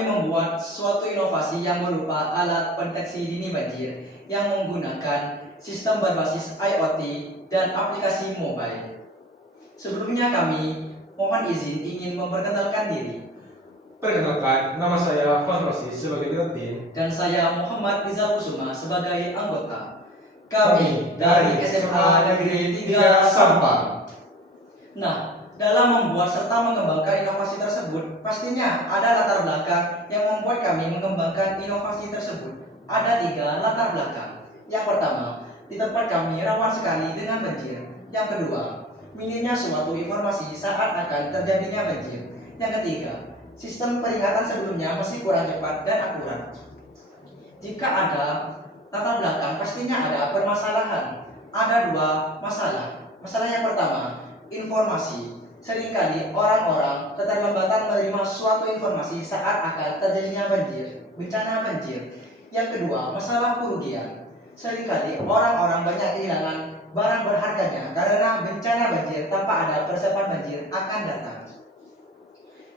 kami membuat suatu inovasi yang berupa alat pendeteksi dini banjir yang menggunakan sistem berbasis IoT dan aplikasi mobile. Sebelumnya kami mohon izin ingin memperkenalkan diri. Perkenalkan, nama saya Van Rosi sebagai Ketua Tim. Dan saya Muhammad Rizal Kusuma sebagai anggota. Kami dari SMA Negeri 3 Sampang. Nah, dalam membuat serta mengembangkan inovasi tersebut, pastinya ada latar belakang yang membuat kami mengembangkan inovasi tersebut. Ada 3 latar belakang. Yang pertama, di tempat kami rawan sekali dengan banjir. Yang kedua, minimnya suatu informasi saat akan terjadinya banjir. Yang ketiga, sistem peringatan sebelumnya masih kurang cepat dan akurat. Jika ada latar belakang, pastinya ada permasalahan. Ada 2 masalah. Masalah yang pertama, informasi. Seringkali orang-orang keterlambatan menerima suatu informasi saat akan terjadinya bencana banjir. Yang kedua, masalah kerugian. Seringkali orang-orang banyak kehilangan barang berharganya karena bencana banjir tanpa ada persiapan banjir akan datang.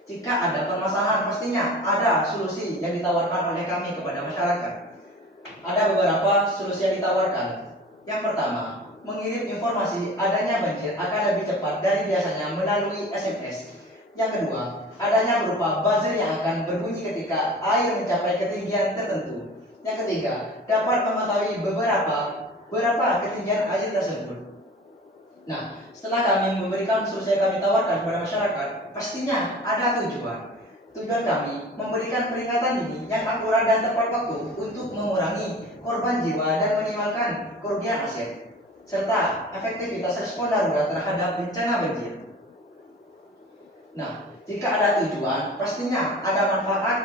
Jika ada permasalahan, pastinya ada solusi yang ditawarkan oleh kami kepada masyarakat. Ada beberapa solusi yang ditawarkan. Yang pertama, mengirim informasi adanya banjir akan lebih cepat dari biasanya melalui SMS. Yang kedua, adanya berupa buzzer yang akan berbunyi ketika air mencapai ketinggian tertentu. Yang ketiga, dapat mengetahui berapa ketinggian air tersebut. Nah, setelah kami memberikan solusi yang kami tawarkan kepada masyarakat, pastinya ada tujuan. Tujuan kami memberikan peringatan dini yang akurat dan tepat waktu untuk mengurangi korban jiwa dan minimalkan kerugian aset, serta efektivitas respon darurat terhadap bencana banjir. Nah, jika ada tujuan, pastinya ada manfaat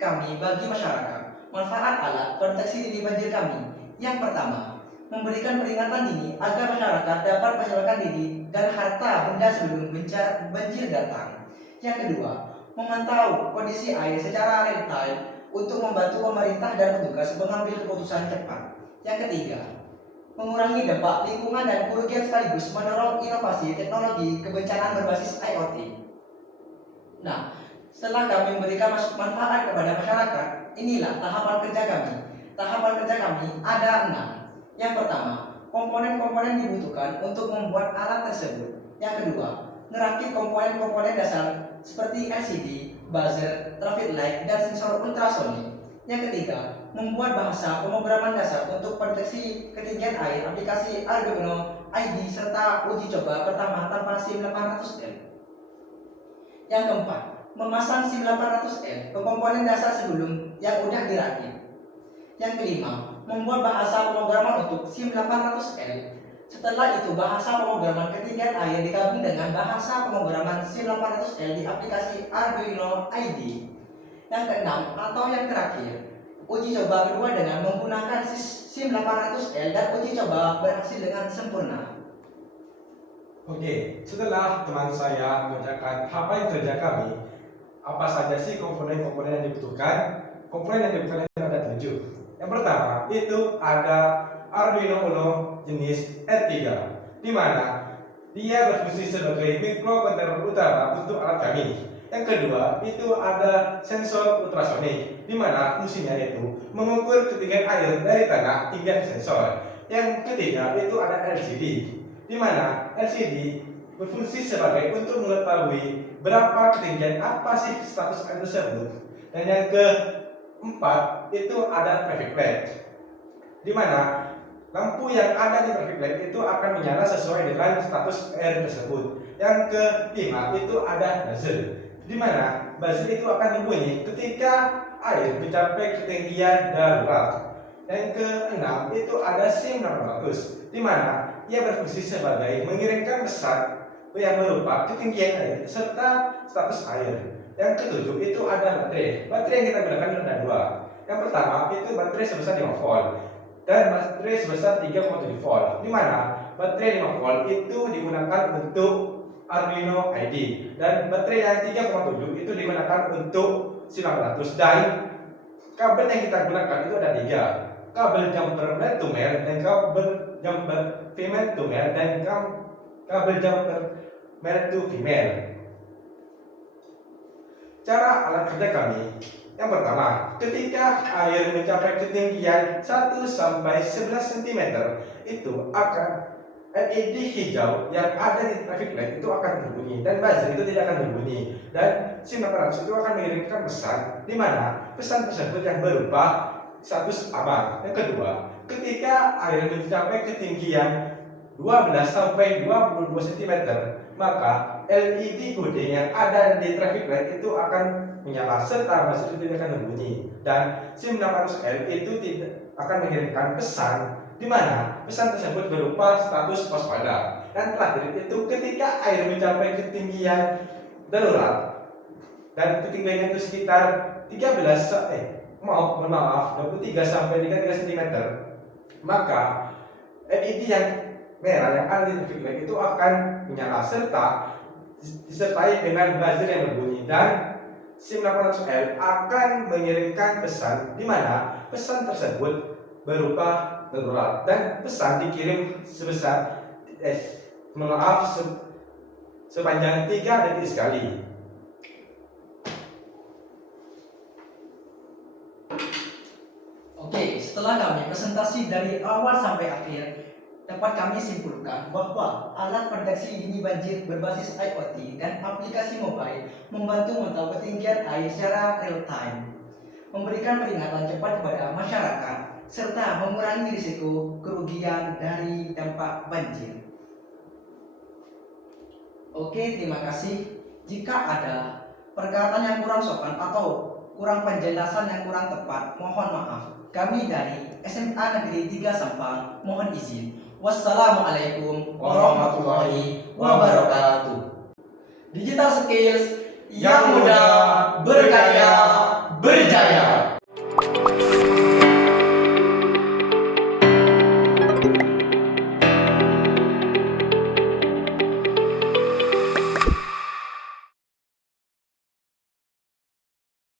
kami bagi masyarakat. Manfaat alat pendeteksi dini banjir kami. Yang pertama, memberikan peringatan dini agar masyarakat dapat menyelamatkan diri dan harta benda sebelum banjir datang. Yang kedua, memantau kondisi air secara real time untuk membantu pemerintah dan petugas mengambil keputusan cepat. Yang ketiga, mengurangi dampak lingkungan dan kerugian sekaligus mendorong inovasi teknologi kebencanaan berbasis IoT. Nah, setelah kami memberikan manfaat kepada masyarakat, inilah tahapan kerja kami. Tahapan kerja kami ada 6. Yang pertama, komponen-komponen dibutuhkan untuk membuat alat tersebut. Yang kedua, merakit komponen-komponen dasar seperti LCD, buzzer, traffic light, dan sensor ultrasonik. Yang ketiga, membuat bahasa pemrograman dasar untuk pendeteksi ketinggian air, aplikasi Arduino ID, serta uji coba pertama tanpa SIM 800L. Yang keempat, memasang SIM 800L ke komponen dasar sebelum yang udah dirakit. Yang kelima, membuat bahasa pemrograman untuk SIM 800L. Setelah itu, bahasa pemrograman ketinggian air digabung dengan bahasa pemrograman SIM 800L di aplikasi Arduino ID. Yang keenam atau yang terakhir, uji coba kedua dengan menggunakan SIM 800L dan uji coba berhasil dengan sempurna. Oke, setelah teman saya mengerjakan apa yang kerja kami, apa saja sih komponen-komponen yang dibutuhkan? Komponen yang dibutuhkan itu ada 7. Yang pertama, itu ada Arduino Uno jenis R3, di mana dia berfungsi sebagai mikrokontroler utama untuk alat kami. Yang kedua, itu ada sensor ultrasonik, di mana fungsinya itu mengukur ketinggian air dari tanah hingga ke sensor. Yang ketiga, itu ada LCD, di mana LCD berfungsi sebagai untuk mengetahui berapa ketinggian apa sih status air tersebut. Dan yang keempat, itu ada traffic light, di mana lampu yang ada di traffic light itu akan menyala sesuai dengan status air tersebut. Yang kelima, itu ada buzzer, di mana buzzer itu akan berbunyi ketika air mencapai ketinggian darurat. Yang keenam, itu ada SIM 800, di mana ia berfungsi sebagai mengirimkan pesan yang berupa ketinggian air serta status air. Yang ketujuh, itu ada baterai. Baterai yang kita gunakan ada 2. Yang pertama, itu baterai sebesar 5 volt dan baterai sebesar 3,7 volt, di mana baterai 5 volt itu digunakan untuk Arduino ID dan baterai yang 3,7 itu digunakan untuk SIM 800. Dan kabel yang kita gunakan itu ada 3. Kabel jumper male to male dan kabel jumper female to male dan kabel jumper male to female. Cara alat kerja kami, yang pertama, ketika air mencapai ketinggian 1 sampai 11 cm, itu akan LED hijau yang ada di traffic light itu akan berbunyi dan buzzer itu tidak akan berbunyi, dan SIM 800 itu akan mengirimkan pesan di mana pesan tersebut yang berupa status aman. Yang kedua, ketika air mencapai ketinggian 12 sampai 22 cm, maka LED kuning yang ada di traffic light itu akan menyala serta buzzer itu tidak akan berbunyi, dan SIM 800L itu tidak akan mengirimkan pesan di mana pesan tersebut berupa status waspada. Dan terakhir itu ketika air mencapai ketinggian darurat dan ketinggiannya itu sekitar 23 sampai 33 cm, maka LED yang merah yang ada di traffic light itu akan menyala serta disertai dengan buzzer yang berbunyi, dan SIM 800L akan mengirimkan pesan di mana pesan tersebut berupa darurat, dan pesan dikirim sepanjang 3 detik sekali. Oke, setelah kami presentasi dari awal sampai akhir, dapat kami simpulkan bahwa alat pendeteksi dini banjir berbasis IoT dan aplikasi mobile membantu memantau ketinggian air secara real time, memberikan peringatan cepat kepada masyarakat, serta mengurangi risiko kerugian dari dampak banjir. Oke, terima kasih. Jika ada perkataan yang kurang sopan atau kurang penjelasan yang kurang tepat, mohon maaf. Kami dari SMA Negeri 3 Sampang mohon izin. Wassalamualaikum warahmatullahi wabarakatuh. Digital skills yang mudah, berkarya, berjaya.